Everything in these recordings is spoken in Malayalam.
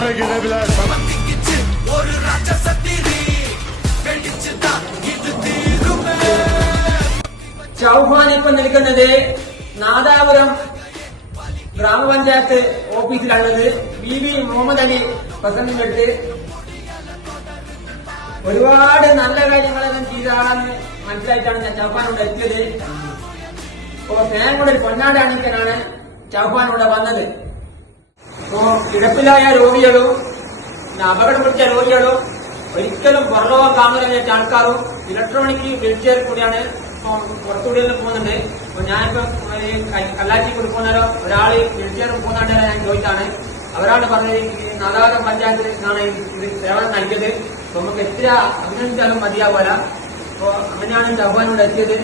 Sonra gidebilir. ചൗഹാൻ ഇപ്പൊ നിൽക്കുന്നത് നാദാപുരം ഗ്രാമപഞ്ചായത്ത് ഓഫീസിലാണത്. ബി മുഹമ്മദ് അലി പ്രസിഡന്റിന്റെ അടുത്ത് ഒരുപാട് നല്ല കാര്യങ്ങളെല്ലാം ചെയ്ത ആളാന്ന് മനസ്സിലായിട്ടാണ് ഞാൻ ചൗഹാനോട് എത്തിയത്. അപ്പോ സ്നേഹം കൊണ്ട് ഒരു പൊന്നാട അണിക്കനാണ് ചൗഹാനോട് വന്നത്. അപ്പോ കിടപ്പിലായ രോഗികളും അപകടം പിടിച്ച രോഗികളും ഒരിക്കലും പുറലോകം കാണുന്ന ആൾക്കാരും ഇലക്ട്രോണിക് വീൽചെയർ കൂടിയാണ് പുറത്തുകൂടി പോകുന്നുണ്ട്. അപ്പൊ ഞാനിപ്പോ കല്ലാച്ചി കൊടുക്കുന്നവരോ ഒരാള് വീൽചെയർ പോകുന്നുണ്ട് ഞാൻ ചോദിച്ചാണ്. അവരാണ് പറഞ്ഞത് നാദാപുരം പഞ്ചായത്തിൽ നിന്നാണ് ഇത് സേവനം നൽകിയത്. അപ്പൊ നമുക്ക് എത്ര അഭിനന്ദിച്ചാലും മതിയാവില്ല. അപ്പൊ അങ്ങനെയാണ് ചൗഹാനോട് എത്തിയത്.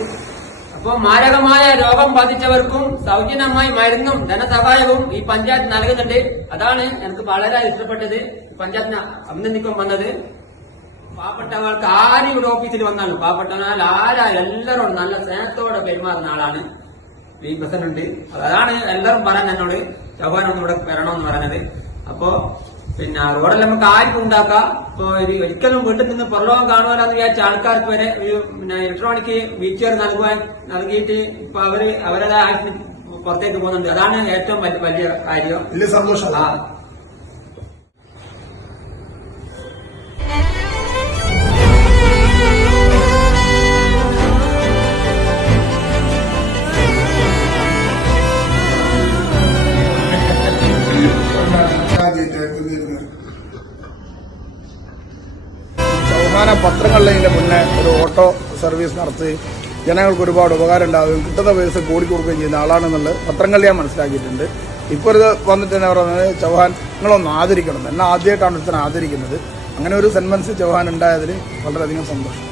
അപ്പൊ മാരകമായ രോഗം ബാധിച്ചവർക്കും സൗജന്യമായി മരുന്നും ധനസഹായവും ഈ പഞ്ചായത്ത് നൽകുന്നുണ്ട്. അതാണ് എനിക്ക് വളരെ ഇഷ്ടപ്പെട്ടത്. പഞ്ചായത്തിനെ അഭിനന്ദിക്കാൻ വന്നത്. പാവപ്പെട്ടവർക്ക് ആരും ഇവിടെ ഓഫീസിൽ വന്നാലും പാവപ്പെട്ടവനാൽ എല്ലാവരും നല്ല സ്നേഹത്തോടെ പെരുമാറുന്ന ആളാണ് ഈ പ്രസിഡന്റ്. അതാണ് എല്ലാവരും പറയാൻ എന്നോട് ചൗഹാനൊന്നും ഇവിടെ വരണമെന്ന് പറയുന്നത്. അപ്പോ പിന്നെ റോഡെല്ലാം നമുക്ക് ആർക്കും ഉണ്ടാക്കാം. ഇപ്പൊ ഒരിക്കലും വീട്ടിൽ നിന്ന് പുറലോകം കാണുവാനെന്ന് വിചാരിച്ച ആൾക്കാർക്ക് വരെ ഒരു ഇലക്ട്രോണിക് വീൽചെയർ നൽകിയിട്ട് ഇപ്പൊ അവരുടെ ആവശ്യം പുറത്തേക്ക് പോകുന്നുണ്ട്. അതാണ് ഏറ്റവും വലിയ കാര്യം. വലിയ സന്തോഷം. ചൗഹാന പത്രങ്ങളിലെ മുന്നേ ഒരു ഓട്ടോ സർവീസ് നടത്തി ജനങ്ങൾക്ക് ഒരുപാട് ഉപകാരം ഉണ്ടാവുകയും കിട്ടുന്ന പൈസ കൂടിക്കൊടുക്കുകയും ചെയ്യുന്ന ആളാണെന്നുള്ളത് പത്രങ്ങളിൽ ഞാൻ മനസ്സിലാക്കിയിട്ടുണ്ട്. ഇപ്പോൾ ഇത് വന്നിട്ട് തന്നെ പറയുന്നത് ചൗഹാൻ നിങ്ങളൊന്ന് ആദരിക്കണം. എന്നെ ആദ്യമായിട്ടാണ് ഇത്ര ആദരിക്കുന്നത്. അങ്ങനെ ഒരു സെൻമെൻസ് ചൗഹാൻ ഉണ്ടായതിൽ വളരെയധികം സന്തോഷം.